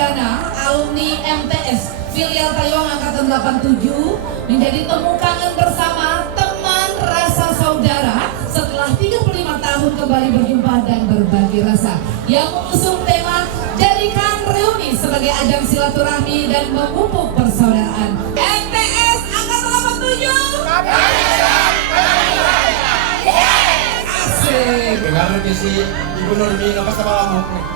Perdana alumni MTS Filial Taiwan Angkatan 87 menjadi temu kangen bersama teman rasa saudara setelah 35 tahun kembali berjumpa dan berbagi rasa yang mengusung tema jadikan reuni sebagai ajang silaturahmi dan memupuk persaudaraan. MTS Angkatan 87 asik. Dengar si Ibu Nurmi lepas sama lamuk nih.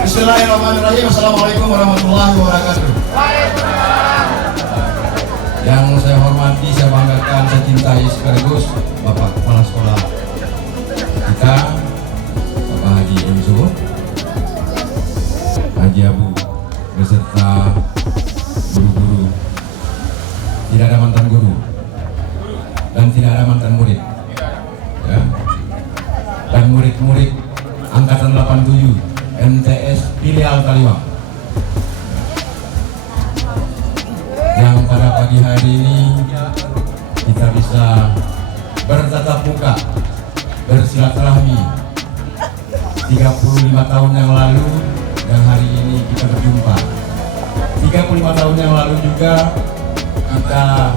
Bismillahirrahmanirrahim. Assalamualaikum warahmatullahi wabarakatuh. Yang saya hormati, saya banggakan, saya cintai sekaligus Bapak Kepala Sekolah kita, Bapak Haji M. Subuh, Haji Abu, beserta guru-guru. Tidak ada mantan guru dan tidak ada mantan murid, ya. Dan murid-murid Angkatan 87 MTS Filial Taliwang yang pada pagi hari ini kita bisa bertatap muka, bersilaturahmi 35 tahun yang lalu dan hari ini kita berjumpa. 35 tahun yang lalu juga kita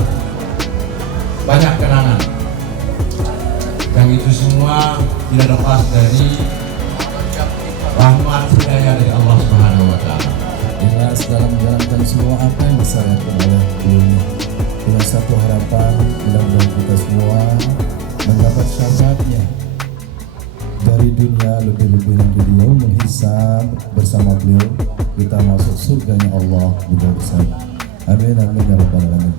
banyak kenangan yang itu semua tidak lepas dari rahmat hidayah dari Allah Subhanahu wa Ta'ala. Ikhlas dalam menjalankan semua apa yang disyariatkan oleh beliau, dengan satu harapan mudah-mudahan kita semua mendapat syafaatnya dari dunia, lebih-lebih nanti beliau menghisab bersama beliau, kita masuk surganya Allah bersama. Amin amin ya rabbal alamin.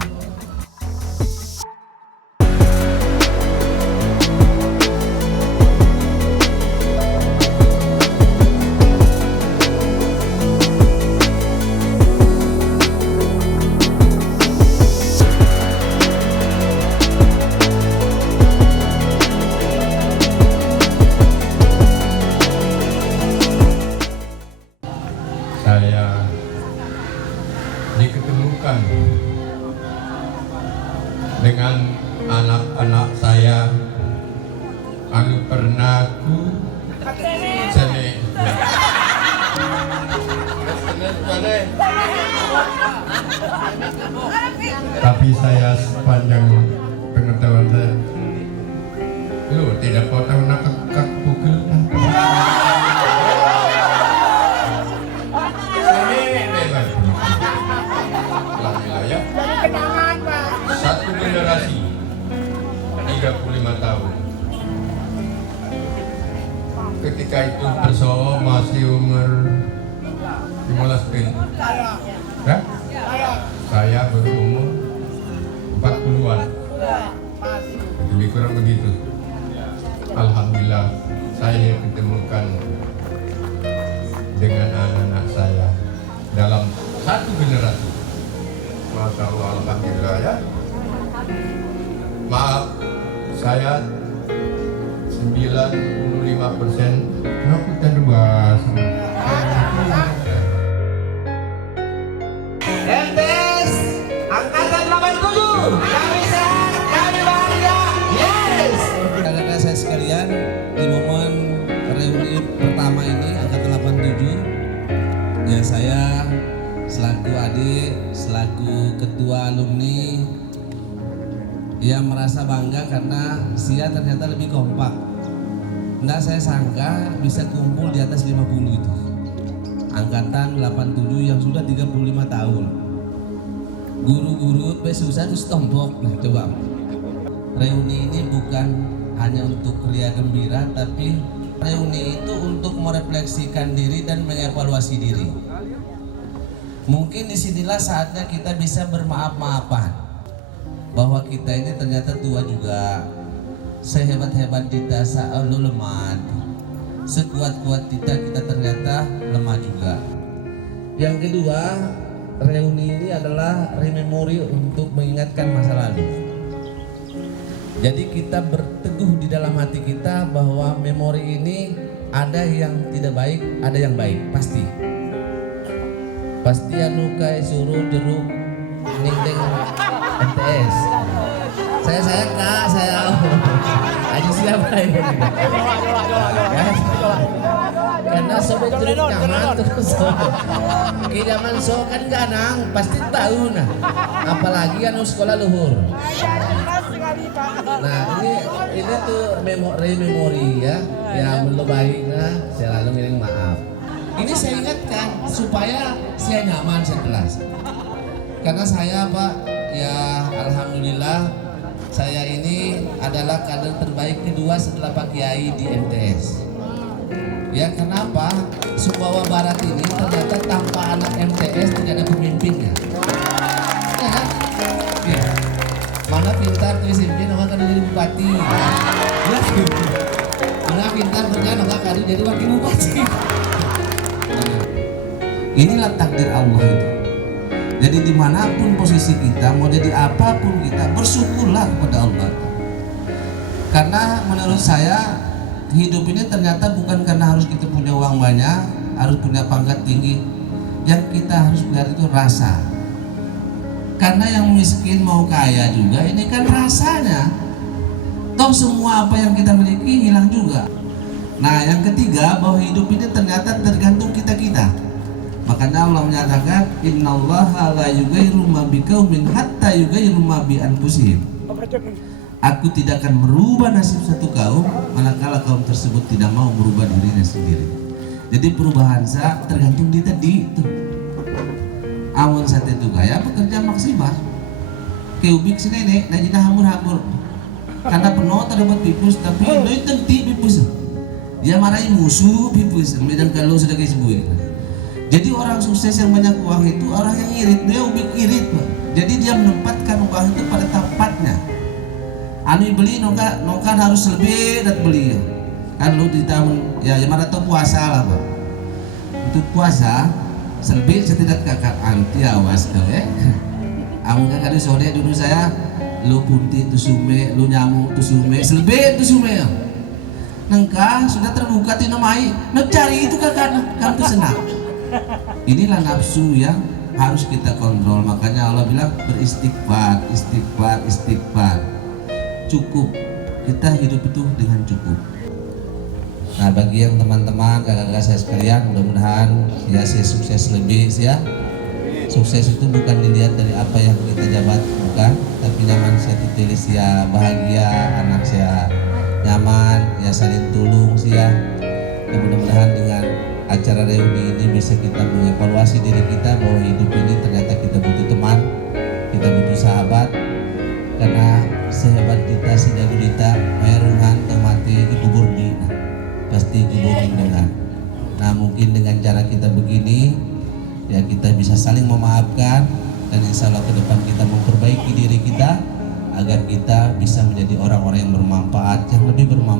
Saya diketemukan dengan anak-anak saya anu pernah ku sene tapi saya sepanjang pengetahuan saya lu tidak potong nak pukul. Satu generasi 35 tahun. Ketika itu Perso masih umur 15 tahun. Ya? Saya berumur 40-an. Lebih kurang begitu. Alhamdulillah saya ditemukan dengan anak-anak saya dalam satu generasi. Masya Allah, alhamdulillah ya. Maaf, saya 95% kita dua MTS Angkatan 87 kami sehat, kami bahagia, yes. Rekan-rekan saya sekalian, di momen reuni pertama ini Angkatan 87, ya saya selaku adik, selaku ketua alumni yang merasa bangga karena SIA ternyata lebih kompak. Nggak saya sangka bisa kumpul di atas 50 itu. Angkatan 87 yang sudah 35 tahun. Guru-guru susah itu setompok. Nah coba, reuni ini bukan hanya untuk ria gembira, tapi reuni itu untuk merefleksikan diri dan mengevaluasi diri. Mungkin disinilah saatnya kita bisa bermaaf-maafan bahwa kita ini ternyata tua juga, sehebat-hebat kita selalu lemah, sekuat-kuat kita ternyata lemah juga. Yang kedua, reuni ini adalah rememori untuk mengingatkan masa lalu. Jadi kita berteguh di dalam hati kita bahwa memori ini ada yang tidak baik, ada yang baik, pasti anu kai suruh jeruk Ningting MTS. Saya kak, saya aja siapa ini? Karena sobat turut nyaman terus. Ki zaman so kan ganang pasti tahu nah. Apalagi kan sekolah luhur. Nah ini tuh memori ya yang belum baik nah. Saya lalu ngiring maaf. Ini saya ingatkan supaya saya nyaman sekelas. Karena saya Pak ya alhamdulillah saya ini adalah kader terbaik kedua setelah Pak Kiai di MTS. Ya kenapa? Sumbawa Barat ini ternyata tanpa anak MTS tidak ada pemimpinnya. Ya kan? Ya. Mana pintar tuh pimpin orang kan jadi bupati. Ya. Mana pintar kerja orang kan jadi wakil bupati. Nah, inilah takdir Allah itu. Jadi dimanapun posisi kita, mau jadi apapun kita, bersyukurlah kepada Allah. Karena menurut saya hidup ini ternyata bukan karena harus kita punya uang banyak, harus punya pangkat tinggi. Yang kita harus lihat itu rasa. Karena yang miskin mau kaya juga, ini kan rasanya. Toh semua apa yang kita miliki hilang juga. Nah yang ketiga, bahwa hidup ini ternyata tergantung kita-kita. Makanya Allah menyatakan innallaha la yughayyiru ma biqaumin hatta yughayyiru ma bi anfusihim. Aku tidak akan merubah nasib satu kaum manakala kaum tersebut tidak mau merubah dirinya sendiri. Jadi perubahan saya tergantung di tadi itu. Amun saat itu kaya bekerja maksimal. Keubik sini nek najina hamur-hamur. Karena penuh terdapat pipus tapi itu tenti pipus. Dia marahi musuh pipus medan kalau sudah kisbuh. Jadi orang sukses yang banyak uang itu orang yang irit, dia ubik irit Pak. Jadi dia menempatkan uang itu pada tempatnya. Anu beli nokan harus lebih dan beli. Kan lu di tahun ya mana tahu puasa lah Pak. Untuk puasa selebih setidak kakak anti awas tuh ya. Amun kakak di sore dulu saya lu punti tu sume, lu nyamuk tu sume, selebih tu sume. Nengkah sudah terbuka tinamai, nak cari itu kakak, kan tuh senang. Inilah nafsu yang harus kita kontrol. Makanya Allah bilang beristighfar, istighfar, istighfar. Cukup, kita hidup itu dengan cukup. Nah bagi yang teman-teman, kakak-kakak saya sekalian, mudah-mudahan ya saya sukses lebih ya. Sukses itu bukan dilihat dari apa yang kita jabat, bukan. Tapi nyaman saya tulis ya, bahagia, anak saya nyaman, ya saling tulung ya. Dan mudah-mudahan dengan acara reuni ini bisa kita mengevaluasi diri kita bahwa hidup ini ternyata kita butuh teman, kita butuh sahabat. Karena sehebat kita, sejago kita, mayarungan temati kubur di, pasti kubur dengan. Nah mungkin dengan cara kita begini, ya kita bisa saling memaafkan dan insya Allah ke depan kita memperbaiki diri kita agar kita bisa menjadi orang-orang yang bermanfaat, yang lebih bermanfaat.